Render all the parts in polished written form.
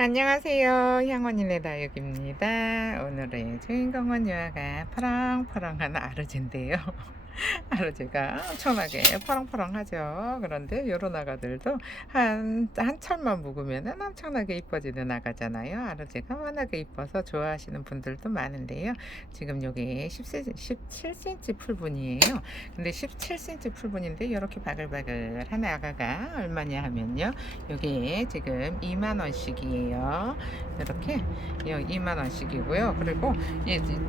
안녕하세요. 향원인의 다육입니다. 오늘의 주인공은 요아가 파랑파랑한 아르제인데요. 아르제가 엄청나게 파랑파랑하죠. 그런데 요런 아가들도 한 철만 묵으면 엄청나게 이뻐지는 아가잖아요. 아르제가 워낙에 이뻐서 좋아하시는 분들도 많은데요. 지금 요게 17cm 풀분이에요. 근데 17cm 풀분인데 이렇게 바글바글한 아가가 얼마냐 하면요. 요게 지금 2만원씩이에요. 이렇게 2만원씩이고요. 그리고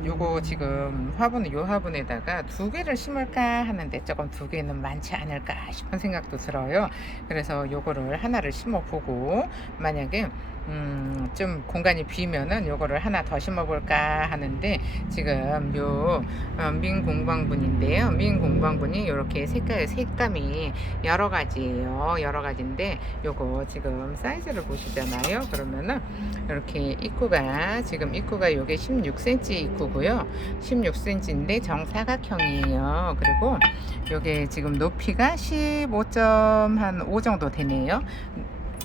요거 지금 요 화분에다가 두 개를 심을까 하는데 조금 두 개는 많지 않을까 싶은 생각도 들어요. 그래서 요거를 하나를 심어 보고 만약에 좀 공간이 비면은 요거를 하나 더 심어 볼까 하는데 지금 요 민공방분인데요. 민공방분이 요렇게 색감이 여러 가지예요. 여러 가지인데 요거 지금 사이즈를 보시잖아요. 그러면은 이렇게 입구가 요게 16cm 입구고요. 16cm인데 정사각형이에요. 그리고 요게 지금 높이가 15.5 정도 되네요.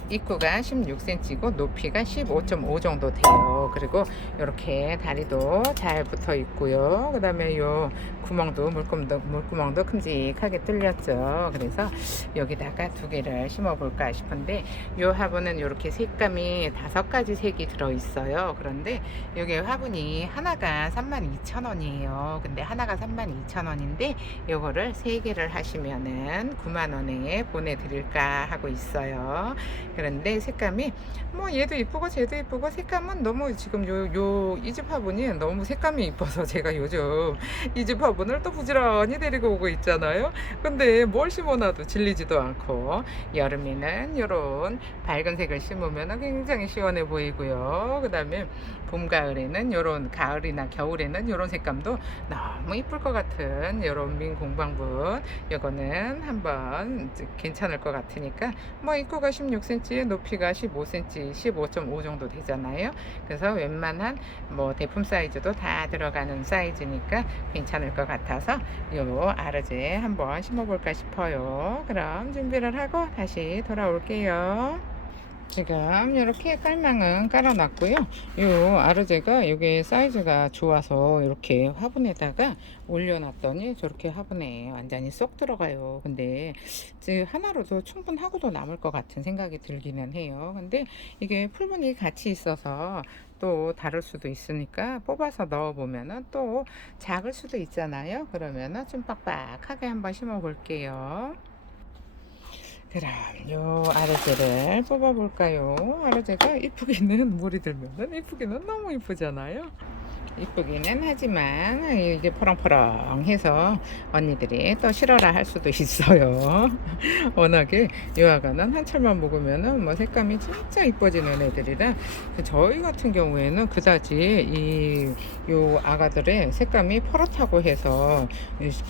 입구가 16cm고 높이가 15.5 정도 돼요. 그리고 이렇게 다리도 잘 붙어 있고요. 그 다음에 요 물구멍도 큼직하게 뚫렸죠. 그래서 여기다가 두 개를 심어 볼까 싶은데 요 화분은 이렇게 색감이 5가지 색이 들어 있어요. 그런데 여기 화분이 하나가 32,000원이에요. 근데 하나가 32,000원인데 요거를 3개를 하시면은 9만원에 보내드릴까 하고 있어요. 그런데 색감이 뭐 얘도 이쁘고 쟤도 이쁘고 색감은 너무 지금 이 집 화분이 너무 색감이 이뻐서 제가 요즘 이 집 화분을 또 부지런히 데리고 오고 있잖아요. 근데 뭘 심어놔도 질리지도 않고 여름에는 요런 밝은 색을 심으면 굉장히 시원해 보이고요. 그 다음에 봄 가을에는 요런 가을이나 겨울에는 요런 색감도 너무 이쁠 것 같은 요런 민공방분 요거는 한번 괜찮을 것 같으니까 뭐 입구가 16cm 높이가 15cm 15.5 정도 되잖아요. 그래서 웬만한 뭐 대품 사이즈도 다 들어가는 사이즈니까 괜찮을 것 같아서 요 아르제 한번 심어볼까 싶어요. 그럼 준비를 하고 다시 돌아올게요. 지금 이렇게 깔망은 깔아놨고요. 요 아르제가 이게 사이즈가 좋아서 이렇게 화분에다가 올려놨더니 저렇게 화분에 완전히 쏙 들어가요. 근데 지금 하나로도 충분하고도 남을 것 같은 생각이 들기는 해요. 근데 이게 풀분이 같이 있어서 또 다를 수도 있으니까 뽑아서 넣어보면은 또 작을 수도 있잖아요. 그러면은 좀 빡빡하게 한번 심어 볼게요. 그럼 요 아르제를 뽑아 볼까요? 아르제가 이쁘기는 물이 들면은 이쁘기는 너무 이쁘잖아요. 이쁘기는 하지만 이게 포렁포렁해서 언니들이 또 싫어라 할 수도 있어요. 워낙에 이 아가는 한철만 먹으면은 뭐 색감이 진짜 이뻐지는 애들이라 저희 같은 경우에는 그다지 요 아가들의 색감이 포렇다고 해서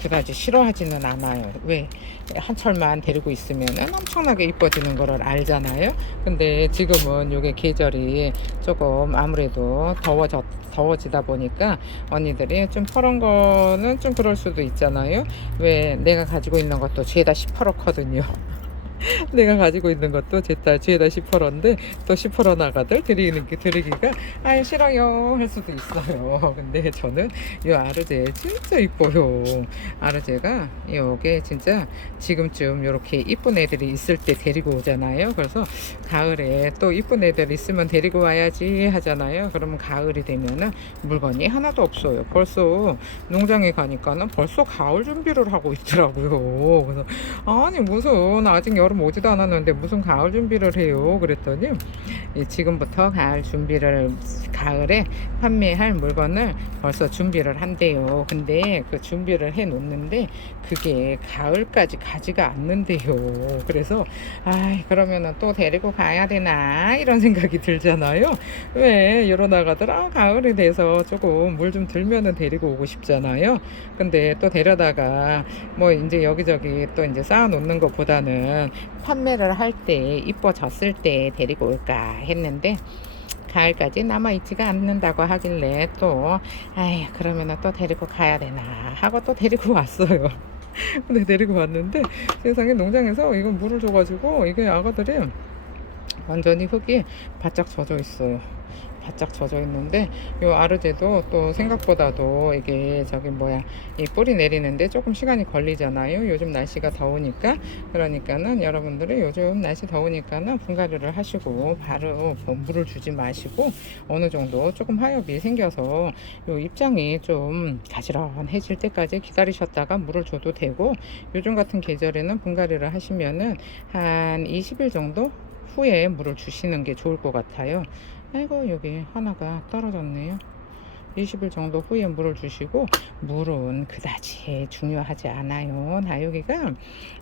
그다지 싫어하지는 않아요. 왜 한철만 데리고 있으면은 엄청나게 이뻐지는 거를 알잖아요. 근데 지금은 요게 계절이 조금 아무래도 더워지다 보니까 언니들이 좀 퍼런 거는 좀 그럴 수도 있잖아요. 왜 내가 가지고 있는 것도 죄다 시퍼렇거든요. 내가 가지고 있는 것도 죄다 10%인데 또 10% 나가들 드리기가 아유 싫어요 할 수도 있어요. 근데 저는 이 아르제 진짜 이뻐요. 아르제가 요게 진짜 지금쯤 요렇게 이쁜 애들이 있을 때 데리고 오잖아요. 그래서 가을에 또 이쁜 애들 있으면 데리고 와야지 하잖아요. 그러면 가을이 되면은 물건이 하나도 없어요. 벌써 농장에 가니까는 벌써 가을 준비를 하고 있더라고요. 그래서 아니 무슨 아직 여름 오지도 않았는데 무슨 가을 준비를 해요. 그랬더니 지금부터 가을에 판매할 물건을 벌써 준비를 한대요. 근데 그 준비를 해 놓는데 그게 가을까지 가지가 않는데요. 그래서 그러면은 또 데리고 가야 되나 이런 생각이 들잖아요. 왜 이러 나가들 가을이 돼서 조금 물 좀 들면은 데리고 오고 싶잖아요. 근데 또 데려다가 뭐 이제 여기저기 또 이제 쌓아 놓는 것보다는 판매를 할 때 이뻐졌을 때 데리고 올까 했는데 가을까지 남아있지가 않는다고 하길래 또 그러면은 또 데리고 가야 되나 하고 또 데리고 왔어요. 근데 데리고 왔는데 세상에 농장에서 이거 물을 줘가지고 이게 아가들이 완전히 흙이 바짝 젖어 있어요. 바짝 젖어 있는데 요 아르제도 또 생각보다도 이게 저기 뭐야 이 뿌리 내리는데 조금 시간이 걸리잖아요. 요즘 날씨가 더우니까. 그러니까는 여러분들이 요즘 날씨 더우니까는 분갈이를 하시고 바로 물을 주지 마시고 어느 정도 조금 하엽이 생겨서 요 입장이 좀 가지런해질 때까지 기다리셨다가 물을 줘도 되고, 요즘 같은 계절에는 분갈이를 하시면은 한 20일 정도 후에 물을 주시는 게 좋을 것 같아요. 아이고, 여기 하나가 떨어졌네요. 20일 정도 후에 물을 주시고, 물은 그다지 중요하지 않아요. 다육이가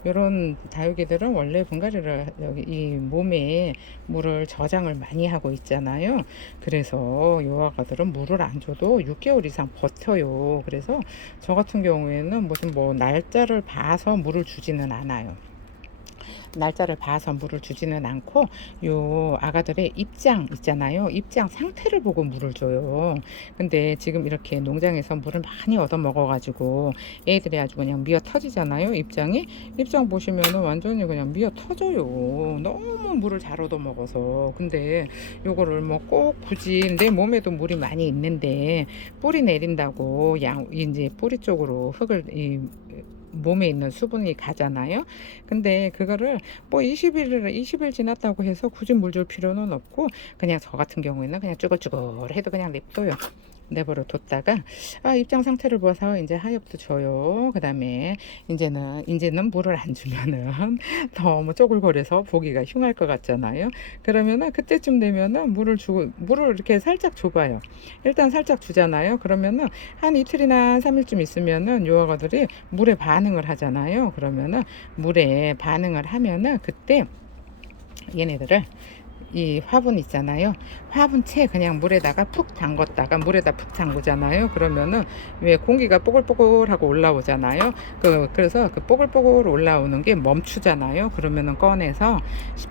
이런 다육이들은 원래 분갈이를 여기 이 몸에 물을 저장을 많이 하고 있잖아요. 그래서 요 아가들은 물을 안 줘도 6개월 이상 버텨요. 그래서 저 같은 경우에는 무슨 뭐 날짜를 봐서 물을 주지는 않아요. 날짜를 봐서 물을 주지는 않고 요 아가들의 입장 있잖아요. 입장 상태를 보고 물을 줘요. 근데 지금 이렇게 농장에서 물을 많이 얻어 먹어 가지고 애들이 아주 그냥 미어 터지잖아요. 입장 보시면은 완전히 그냥 미어 터져요. 너무 물을 잘 얻어 먹어서. 근데 요거를 뭐 꼭 굳이 내 몸에도 물이 많이 있는데 뿌리 내린다고 이제 뿌리 쪽으로 흙을 몸에 있는 수분이 가잖아요. 근데 그거를 뭐 20일 지났다고 해서 굳이 물 줄 필요는 없고, 그냥 저 같은 경우에는 그냥 쭈글쭈글 해도 그냥 냅둬요. 내버려 뒀다가 입장 상태를 봐서 이제 하엽도 줘요. 그다음에 이제는 물을 안 주면은 너무 쪼글거려서 보기가 흉할 것 같잖아요. 그러면은 그때쯤 되면은 물을 이렇게 살짝 줘봐요. 일단 살짝 주잖아요. 그러면은 한 이틀이나 3일쯤 있으면은 요아가들이 물에 반응을 하잖아요. 그러면은 물에 반응을 하면은 그때 얘네들을 이 화분 있잖아요. 화분채 그냥 물에다가 푹 담궜다가 물에다 푹 담그잖아요. 그러면은 왜 공기가 뽀글뽀글하고 올라오잖아요. 그래서 그 뽀글뽀글 올라오는 게 멈추잖아요. 그러면은 꺼내서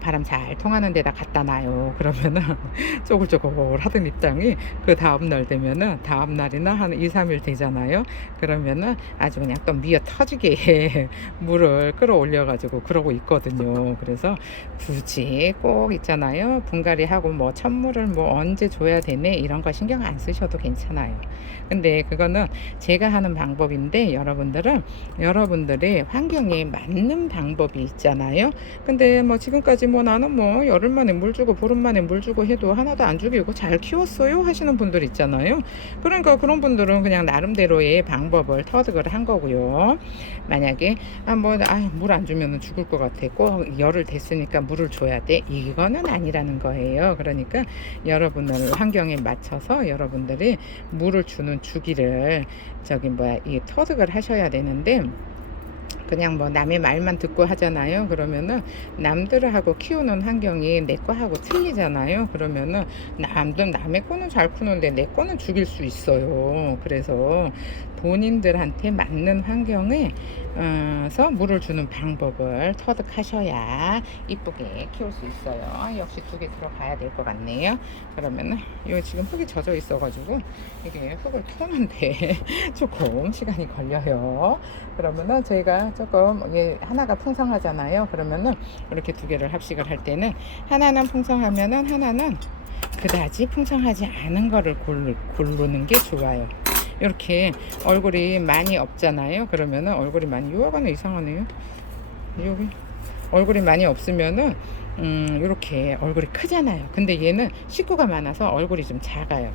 바람 잘 통하는 데다 갖다 놔요. 그러면은 쪼글쪼글 하던 입장이 그 다음날 되면은 다음날이나 한 2, 3일 되잖아요. 그러면은 아주 그냥 또 미어 터지게 물을 끌어올려 가지고 그러고 있거든요. 그래서 굳이 꼭 있잖아요. 분갈이 하고 뭐 천물을 뭐 언제 줘야 되네 이런 거 신경 안 쓰셔도 괜찮아요. 근데 그거는 제가 하는 방법인데 여러분들이 환경에 맞는 방법이 있잖아요. 근데 뭐 지금까지 뭐 나는 뭐 열흘 만에 물 주고 보름 만에 물 주고 해도 하나도 안 죽이고 잘 키웠어요 하시는 분들 있잖아요. 그러니까 그런 분들은 그냥 나름대로의 방법을 터득을 한 거고요. 만약에 물 안 주면 죽을 것 같아, 꼭 열흘 됐으니까 물을 줘야 돼, 이거는 아니라는 거예요. 그러니까 여러분을 환경에 맞춰서 여러분들이 물을 주는 주기를 이 터득을 하셔야 되는데, 그냥 뭐 남의 말만 듣고 하잖아요. 그러면은 남들하고 키우는 환경이 내 거하고 틀리잖아요. 그러면은 남의 거는 잘 크는데 내 거는 죽일 수 있어요. 그래서 본인들한테 맞는 환경에서 물을 주는 방법을 터득하셔야 이쁘게 키울 수 있어요. 역시 2개 들어가야 될 것 같네요. 그러면은 요 지금 흙이 젖어 있어 가지고 이게 흙을 터는데 조금 시간이 걸려요. 그러면은 저희가 조금 이게 하나가 풍성하잖아요. 그러면은 이렇게 2개를 합식을 할 때는 하나는 풍성하면은 하나는 그다지 풍성하지 않은 거를 고르는 게 좋아요. 이렇게 얼굴이 많이 없잖아요. 그러면은 얼굴이 많이 요아가는 이상하네요. 여기 얼굴이 많이 없으면은 이렇게 얼굴이 크잖아요. 근데 얘는 식구가 많아서 얼굴이 좀 작아요.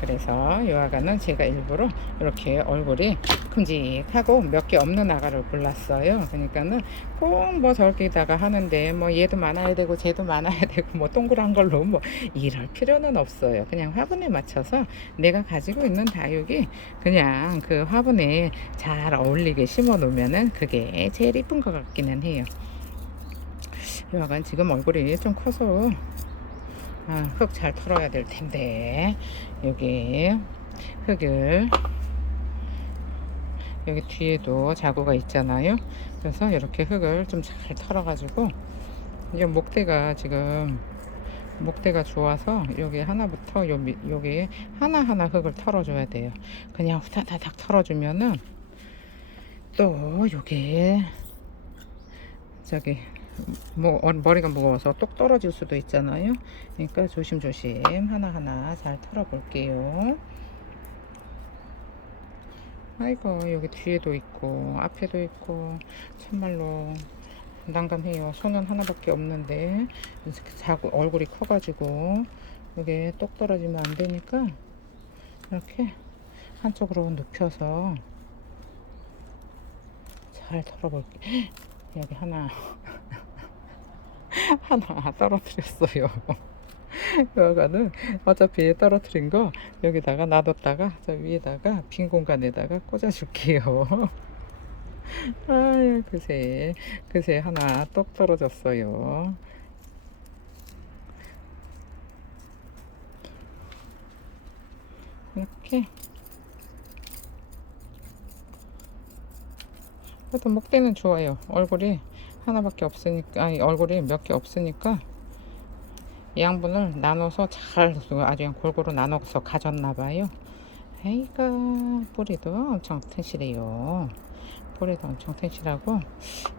그래서 이 아가는 제가 일부러 이렇게 얼굴이 큼직하고 몇 개 없는 아가를 골랐어요. 그러니까는 꼭 뭐 저기다가 하는데 뭐 얘도 많아야 되고 쟤도 많아야 되고 뭐 동그란 걸로 뭐 이럴 필요는 없어요. 그냥 화분에 맞춰서 내가 가지고 있는 다육이 그냥 그 화분에 잘 어울리게 심어 놓으면은 그게 제일 이쁜 것 같기는 해요. 이 아가는 지금 얼굴이 좀 커서 흙 잘 털어야 될 텐데, 여기 흙을 여기 뒤에도 자구가 있잖아요. 그래서 이렇게 흙을 좀 잘 털어 가지고, 이 목대가 좋아서 여기 하나부터 여기 하나하나 흙을 털어줘야 돼요. 그냥 후다다닥 털어주면은 또 요게 뭐 머리가 무거워서 똑 떨어질 수도 있잖아요. 그러니까 조심조심 하나하나 잘 털어 볼게요. 아이고, 여기 뒤에도 있고 앞에도 있고 참말로 난감해요. 손은 하나밖에 없는데 자꾸 얼굴이 커가지고 이게 똑 떨어지면 안 되니까 이렇게 한쪽으로 눕혀서 잘 털어볼게요. 여기 하나 하나 떨어뜨렸어요. 여가는 어차피 떨어뜨린 거 여기다가 놔뒀다가 저 위에다가 빈 공간에다가 꽂아줄게요. 아, 그새 하나 똑 떨어졌어요. 이렇게. 그래도 목대는 좋아요. 얼굴이 하나밖에 없으니까, 아니, 얼굴이 몇 개 없으니까 양분을 나눠서 잘 아주 그냥 골고루 나눠서 가졌나 봐요. 아이고, 뿌리도 엄청 튼실해요. 뿌리도 엄청 튼실하고,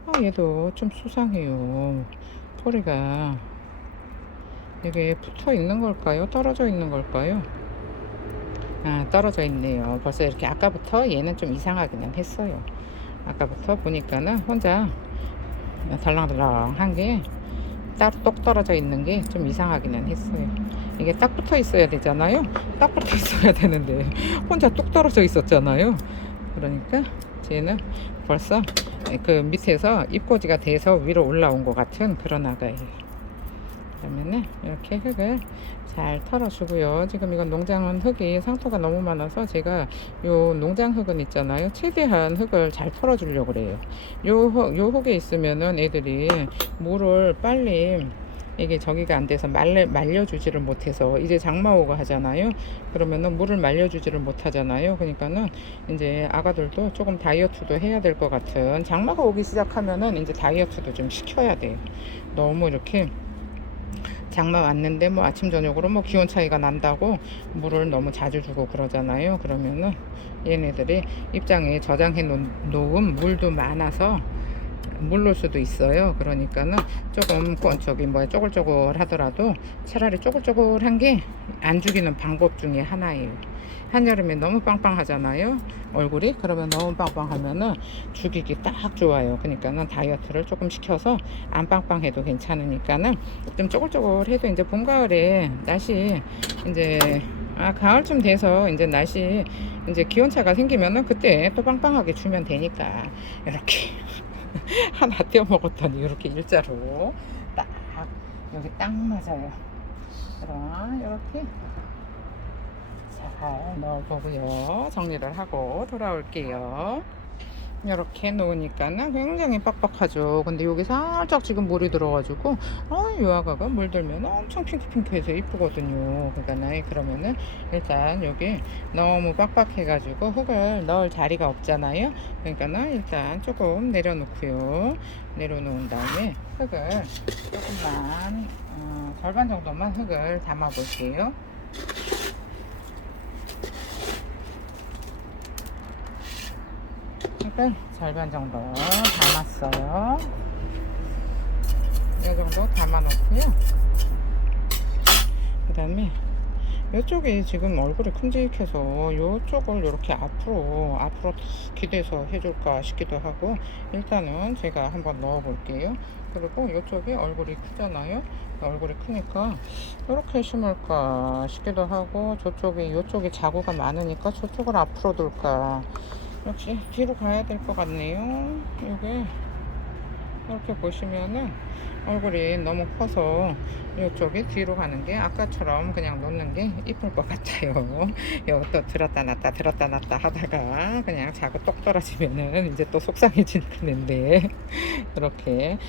아, 얘도 좀 수상해요. 뿌리가 이게 붙어 있는 걸까요? 떨어져 있는 걸까요? 아, 떨어져 있네요. 벌써 이렇게 아까부터 얘는 좀 이상하기는 했어요. 아까부터 보니까는 혼자 덜랑덜랑한 게 따로 똑 떨어져 있는 게 좀 이상하기는 했어요. 이게 딱 붙어 있어야 되잖아요. 딱 붙어 있어야 되는데 혼자 똑 떨어져 있었잖아요. 그러니까 쟤는 벌써 그 밑에서 입꼬지가 돼서 위로 올라온 것 같은 그런 아가예요. 그러면은 이렇게 흙을 잘 털어주고요. 지금 이건 농장은 흙이 상토가 너무 많아서 제가 요 농장 흙은 있잖아요. 최대한 흙을 잘 털어주려고 그래요. 요 흙에 있으면은 애들이 물을 빨리 이게 저기가 안 돼서 말려주지를 못해서 이제 장마오가 하잖아요. 그러면은 물을 말려주지를 못하잖아요. 그러니까는 이제 아가들도 조금 다이어트도 해야 될 것 같은 장마가 오기 시작하면은 이제 다이어트도 좀 시켜야 돼요. 너무 이렇게 장마 왔는데 뭐 아침 저녁으로 뭐 기온 차이가 난다고 물을 너무 자주 주고 그러잖아요. 그러면은 얘네들이 입장에 저장해 놓은 물도 많아서 물릴 수도 있어요. 그러니까는 조금 저기 뭐야 쪼글쪼글 하더라도 차라리 쪼글쪼글한 게 안 죽이는 방법 중에 하나예요. 한여름에 너무 빵빵하잖아요. 얼굴이. 그러면 너무 빵빵하면은 죽이기 딱 좋아요. 그러니까는 다이어트를 조금 시켜서 안 빵빵해도 괜찮으니까는 좀 쪼글쪼글해도 이제 봄 가을에 날씨 이제 가을쯤 돼서 이제 날씨 이제 기온차가 생기면은 그때 또 빵빵하게 주면 되니까 이렇게 하나 떼어 먹었더니 이렇게 일자로 딱 여기 딱 맞아요. 그럼 이렇게 잘 넣어보고요. 정리를 하고 돌아올게요. 이렇게 놓으니까는 굉장히 빡빡하죠. 근데 여기 살짝 지금 물이 들어가지고 이 아가가 물들면 엄청 핑크핑크해서 이쁘거든요. 그러니까 그러면은 일단 여기 너무 빡빡해가지고 흙을 넣을 자리가 없잖아요. 그러니까는 일단 조금 내려놓고요. 내려놓은 다음에 흙을 조금만 절반 정도만 흙을 담아 볼게요. 흙을 절반 정도 담았어요. 이 정도 담아 놓고요. 그 다음에 이쪽이 지금 얼굴이 큼직해서 이쪽을 이렇게 앞으로 탁 기대서 해줄까 싶기도 하고 일단은 제가 한번 넣어 볼게요. 그리고 이쪽이 얼굴이 크잖아요. 얼굴이 크니까 이렇게 심을까 싶기도 하고 이쪽이 자구가 많으니까 저쪽을 앞으로 둘까. 역시 뒤로 가야 될 것 같네요. 이게 이렇게 보시면은 얼굴이 너무 커서 이쪽이 뒤로 가는 게 아까처럼 그냥 놓는 게 이쁠 것 같아요. 여기 또 들었다 놨다 하다가 그냥 자꾸 똑 떨어지면은 이제 또 속상해지는데 이렇게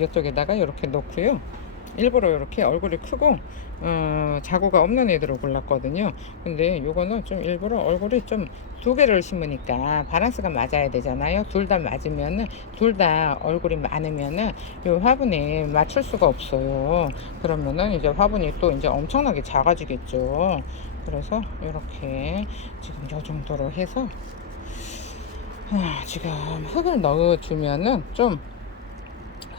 이쪽에다가 이렇게 놓고요. 일부러 이렇게 얼굴이 크고 자구가 없는 애들을 골랐거든요. 근데 요거는 좀 일부러 얼굴이 좀 두 개를 심으니까 바란스가 맞아야 되잖아요. 둘 다 맞으면은 둘 다 얼굴이 많으면은 요 화분에 맞출 수가 없어요. 그러면은 이제 화분이 또 이제 엄청나게 작아지겠죠. 그래서 이렇게 지금 요 정도로 해서 지금 흙을 넣어주면은 좀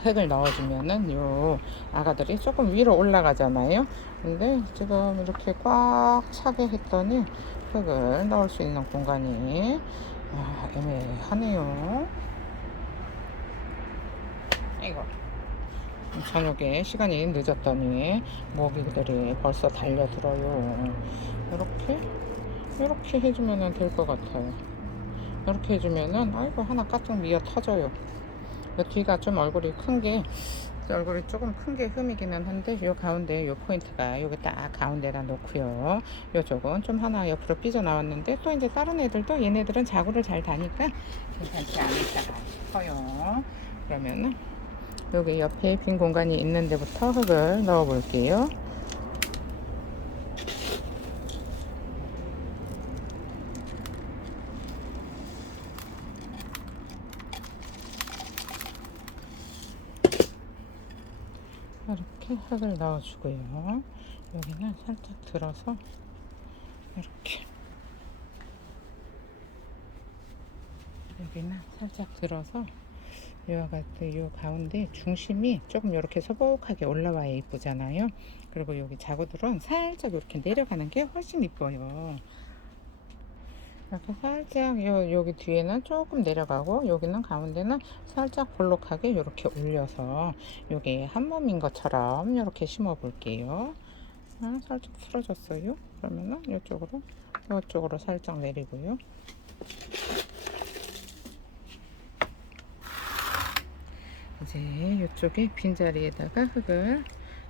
흙을 넣어주면은 요 아가들이 조금 위로 올라가잖아요. 근데 지금 이렇게 꽉 차게 했더니 흙을 넣을 수 있는 공간이 애매하네요. 이거 저녁에 시간이 늦었더니 모기들이 벌써 달려들어요. 이렇게 해주면 될 것 같아요. 이렇게 해주면은 아이고 하나 까뜩 미어 터져요. 요 뒤가 좀 얼굴이 조금 큰 게 흠이기는 한데 요 가운데 요 포인트가 여기 딱 가운데다 놓고요. 요쪽은 좀 하나 옆으로 삐져 나왔는데 또 이제 다른 애들도 얘네들은 자구를 잘 다니까 괜찮지 않을까 싶어요. 그러면은 여기 옆에 빈 공간이 있는 데부터 흙을 넣어 볼게요. 이렇게 흙을 넣어주고요. 여기는 살짝 들어서 이렇게 여기는 살짝 들어서 요 가운데 중심이 조금 이렇게 소복하게 올라와야 이쁘잖아요. 그리고 여기 자구들은 살짝 이렇게 내려가는 게 훨씬 이뻐요. 이렇게 살짝 여기 뒤에는 조금 내려가고 여기는 가운데는 살짝 볼록하게 이렇게 올려서 여기 한 몸인 것처럼 이렇게 심어 볼게요. 살짝 풀어졌어요. 그러면은 이쪽으로 살짝 내리고요. 이제 이쪽에 빈자리에다가 흙을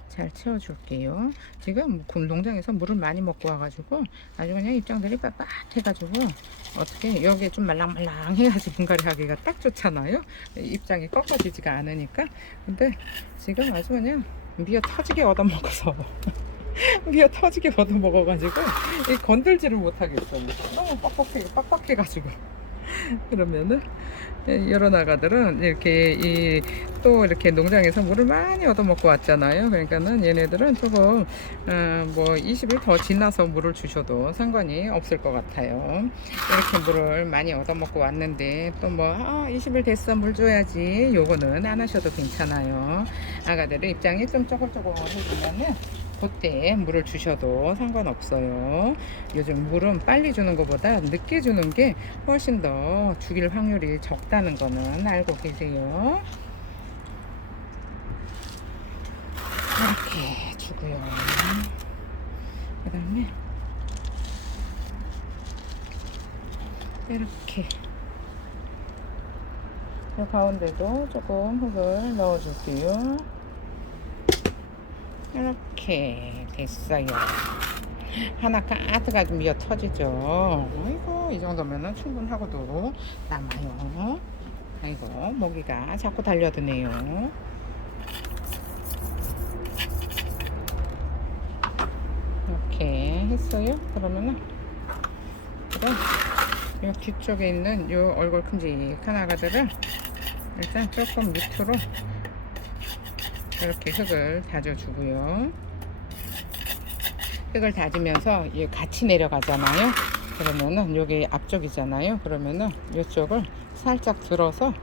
잘 채워줄게요. 지금 농장에서 물을 많이 먹고 와가지고 아주 그냥 입장들이 빳빳해가지고 어떻게 여기에 좀 말랑말랑해야지 분갈이 하기가 딱 좋잖아요. 입장이 꺾어지지가 않으니까. 근데 지금 아주 그냥 미어 터지게 얻어먹어서 미어 터지게 얻어먹어가지고 건들지를 못하겠어요. 너무 빡빡해가지고. 그러면은 여러 나가들은 또 이렇게 농장에서 물을 많이 얻어먹고 왔잖아요. 그러니까는 얘네들은 조금 뭐 20일 더 지나서 물을 주셔도 상관이 없을 것 같아요. 이렇게 물을 많이 얻어먹고 왔는데 또 뭐 20일 됐어 물 줘야지 요거는 안 하셔도 괜찮아요. 아가들의 입장이 좀 쪼글쪼글해지면은 그때 물을 주셔도 상관없어요. 요즘 물은 빨리 주는 것보다 늦게 주는 게 훨씬 더 죽일 확률이 적다는 거는 알고 계세요. 이렇게 주고요. 그 다음에 이렇게 이 가운데도 조금 흙을 넣어줄게요. 이렇게 됐어요. 하나 가득하게 미어 터지죠. 아이고 이 정도면은 충분하고도 남아요. 아이고 모기가 자꾸 달려드네요. 이렇게 했어요. 그러면은 이 뒤쪽에 있는 이 얼굴 큼직한 아가들을 일단 조금 밑으로 이렇게 흙을 다져주고요. 흙을 다지면서 같이 내려가잖아요. 그러면은 여기 앞쪽이잖아요. 그러면은 이쪽을 살짝 들어서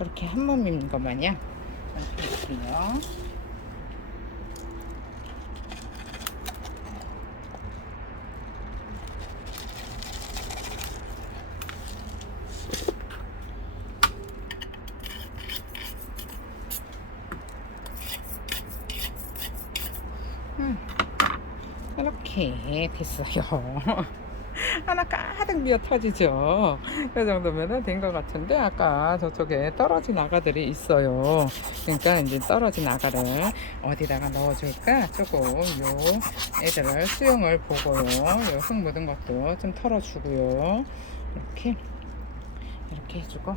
이렇게 한 몸인 것 마냥 이렇게 해요. 이렇게 됐어요. 하나 가득 미어 터지죠. 이 정도면 된 것 같은데 아까 저쪽에 떨어진 아가들이 있어요. 그러니까 이제 떨어진 아가를 어디다가 넣어줄까 조금 요 애들을 수영을 보고요. 요 흙 묻은 것도 좀 털어주고요. 이렇게 해주고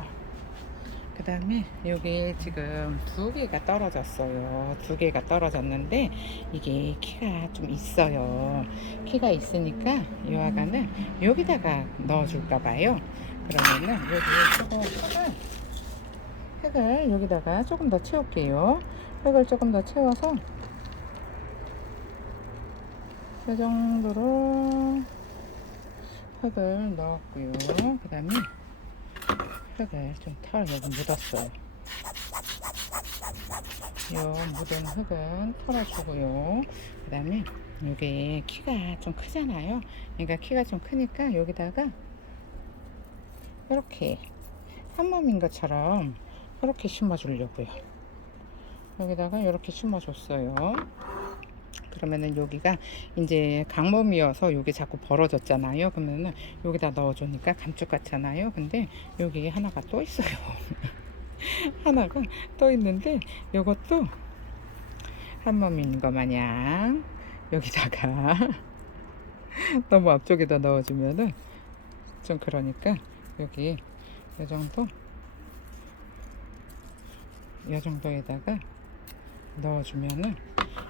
그 다음에 여기 지금 2개가 떨어졌어요. 2개가 떨어졌는데 이게 키가 좀 있어요. 키가 있으니까 이 아가는 여기다가 넣어줄까 봐요. 그러면은 여기 조금 흙을 여기다가 조금 더 채울게요. 흙을 조금 더 채워서 이 정도로 흙을 넣었고요. 그 다음에 흙을 좀 여기 묻었어요. 요 묻은 흙은 털어주고요. 그 다음에 요게 키가 좀 크잖아요. 그러니까 키가 좀 크니까 여기다가 이렇게 한 몸인 것처럼 이렇게 심어 주려고요. 여기다가 이렇게 심어 줬어요. 그러면은 여기가 이제 강몸이어서 여기 자꾸 벌어졌잖아요. 그러면은 여기다 넣어주니까 감쪽 같잖아요. 근데 여기 하나가 또 있어요. 하나가 또 있는데 이것도 한 몸인 거 마냥 여기다가 너무 앞쪽에다 넣어주면은 좀 그러니까 여기 이 정도 이 정도에다가 넣어주면은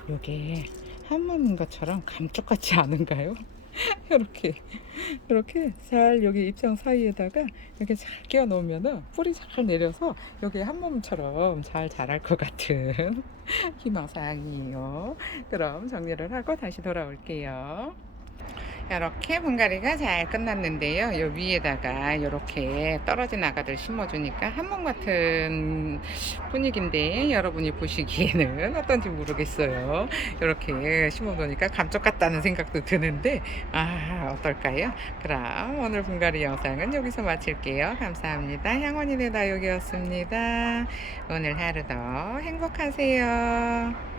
요게 한 몸인 것처럼 감쪽같지 않은가요? 이렇게 이렇게 잘 여기 입장 사이에다가 이렇게 잘 끼워 놓으면은 뿌리 잘 내려서 여기 한 몸처럼 잘 자랄 것 같은 희망사항이에요. 그럼 정리를 하고 다시 돌아올게요. 이렇게 분갈이가 잘 끝났는데요. 요 위에다가 이렇게 떨어진 아가들 심어주니까 한 몸 같은 분위기인데 여러분이 보시기에는 어떤지 모르겠어요. 이렇게 심어놓으니까 감쪽 같다는 생각도 드는데 어떨까요? 그럼 오늘 분갈이 영상은 여기서 마칠게요. 감사합니다. 향원이네 다육이었습니다. 오늘 하루도 행복하세요.